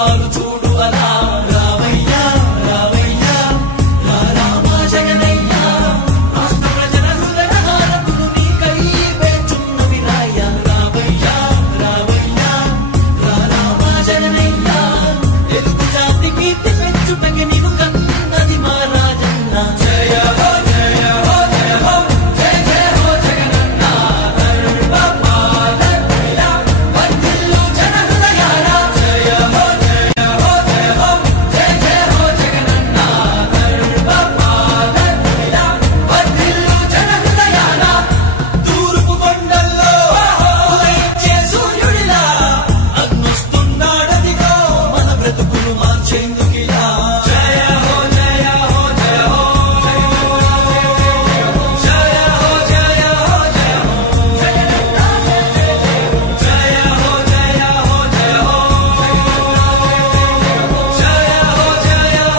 లోకాలు చూడు అలా రావయ్యా రావయ్యా రామ జగనయ్యా రాష్ట్ర ప్రజల హృదయ హారతులు నీకై వేచున్నవి రాయ్యా రావయ్యా రావయ్యా రామ జగనయ్యా తెలుగు జాతి కీర్తి పెంచుటకి నీవు కన్నది మా రాజన్న జయ హో జయ హో జయ హో జయ జయ హో జగనన్న ధర్మపాలనయ్యా వర్ధిల్లు జన హృదయాల జయ హో జయ హో జయ హో జయ జయ హో జగనన్న ధర్మపాలనయ్యా వర్ధిల్లు జన హృదయాల తూర్పు కొండల్లో ఉదయించే సూర్యుడిలా అగ్నొస్తున్నాడదిగో మన బ్రతుకును మార్చేందుకిలా జయ హో జయ హో జయ హో జయ హో జయ హో జయ హో జయ హో జగనన్న జయ హో జయ హో జయ హో జయ హో జయ హో జయ హో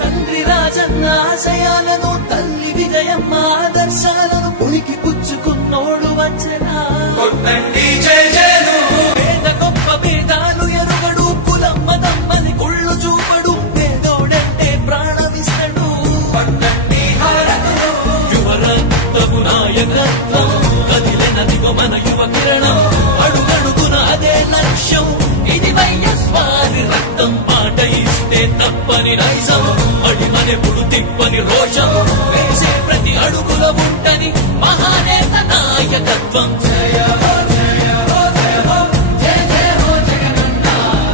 తండ్రి రాజన్న ఆశయాలను తల్లి విజయమ్మ ఆదర్శాలను పుణికి పుచ్చుకున్నోడు వచ్చనా కొట్టండి జయ జయను పేద గొప్ప భేదాలు ఎరుగడు కులమ్మ దమ్మని కుళ్ళు చూపడు పేదోడంటే ప్రాణమిస్తడు పట్టండి హారతులు యువరక్తము నాయకత్వం కదిలినదిగో మన యువ కిరణం అడుగడుగున అదే లక్ష్యం ఇది వైఎస్వారి రక్తం మాట ఇస్తే తప్పని నైజం అడిమనెప్పుడు తిప్పని రోషం వేసే ప్రతి అడుగులో ఉంటని మహానేత నాయకత్వం జయ హో జయ హో జయ హో జయ జయ హో జగనన్న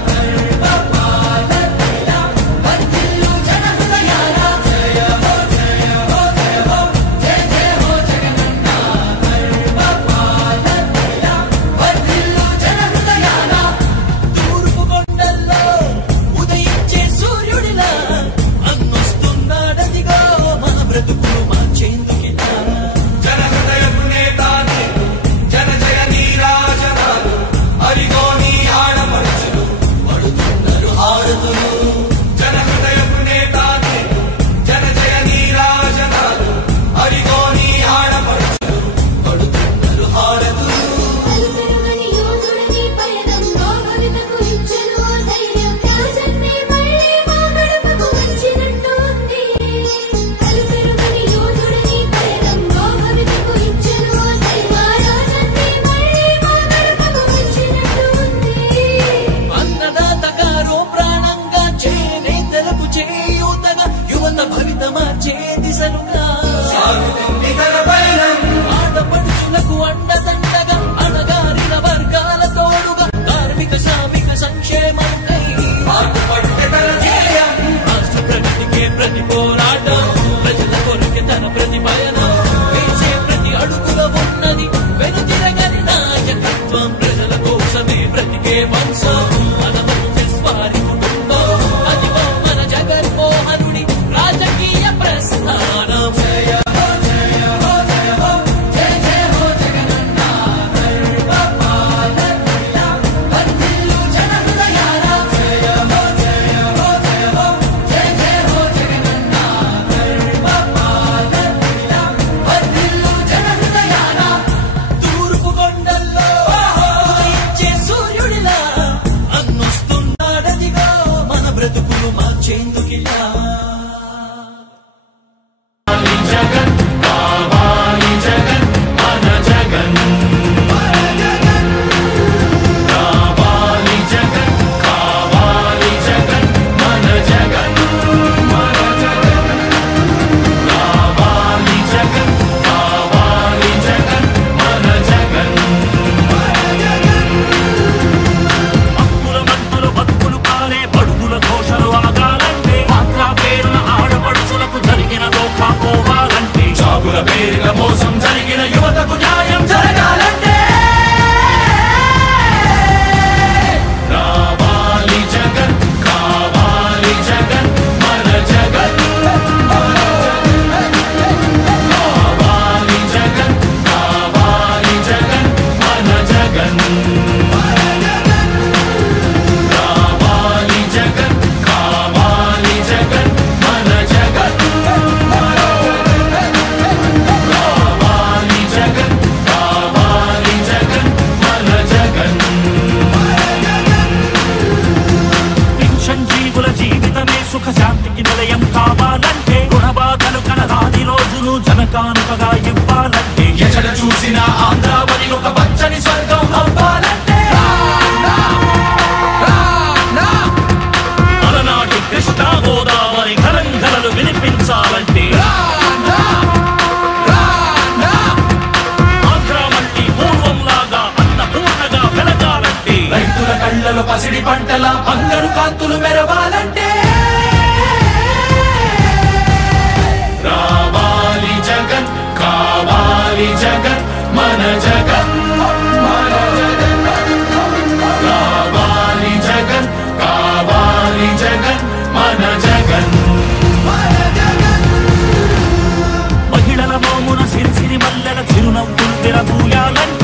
ధర్మపాలనయ్యా వర్ధిల్లు జన హృదయాల జయ హో జయ హో జయ హో జయ జయ హో జగనన్న ధర్మపాలనయ్యా వర్ధిల్లు జన హృదయాల తూర్పు కొండల్లో ఉదయించే సూర్యుడిలా అన్నొస్తున్నాడదిగో మన బ్రతుకులు మార్చేందుకిలా జన హృదయపు నేత నీవు జన జయ నీరాజనాలు అరిగో నీ ఆడపడుచులు పడుతున్నారు హారతులు జన హృదయపు నేత నీవు జన జయ నీరాజనాలు అరిగో నీ ఆడపడుచులు పడుతున్నారు హారతులు అలుపెరుగని యోధుడని పయనంలో భవితకు ఇచ్చెను ధైర్యం రాజన్నే మళ్ళీ మా గడపకు వచ్చినట్టు ఉంది అలుపెరుగని యోధుడని పయనంలో భవితకు ఇచ్చెను ధైర్యం రాజన్నే మళ్ళీ మా గడపకు వచ్చినట్టు ఉంది అన్నదాత గారో ప్రాణంగా చేనేతలకు చేయూతగా యువత భవిత మార్చే దిశలుగా సాగుతుంది తన పయనం ఆడపడుచులకు అండదండగా అణగారిన వర్గాల తోడుగా కార్మిక శ్రామిక సంక్షేమంకై పాటుపడే తన ధ్యేయం రాష్ట్ర ప్రగతికే ప్రతి పోరాటం ప్రజల కొరకే తన ప్రతి పయనం వేసే ప్రతి అడుగులో ఉన్నది వెనుతిరగని నాయకత్వం ప్రజల కోసమే బ్రతికే వంశం మన వైఎస్వారి కుటుంబం అదిగో మన జగన్మోహనుడి రాజకీయ ప్రస్థానం జయ హో జయ హో జయ హో జయ జయ హో జగనన్న ధర్మపాలనయ్యా వర్ధిల్లు జన హృదయాల జయ హో జయ హో జయ హో జయ జయ హో జగనన్న ధర్మపాలనయ్యా వర్ధిల్లు జన హృదయాల తూర్పు కొండల్లో ఉదయించే సూర్యుడిలా విరిసిన ఆంధ్రావళి ఒక పచ్చని స్వర్గం అవ్వాలంటే అలనాటి కృష్ణా గోదావరి కలంకలలు వినిపించాలంటే ఆంధ్ర మళ్ళీ పూర్వంలాగా అన్నపూర్ణగా వెలగాలంటే రైతుల కళ్ళలో పసిడి పంటల బంగారు కాంతులు మెరవాలంటే రావాలి జగన్ కావాలి జగన్ మన జగన్ రావాలి జగన్ కావాలి జగన్ మన జగన్ మహిళల మోమున సిరిసిరి మల్లెల చిరునవ్వులు తెరబూయాలంటే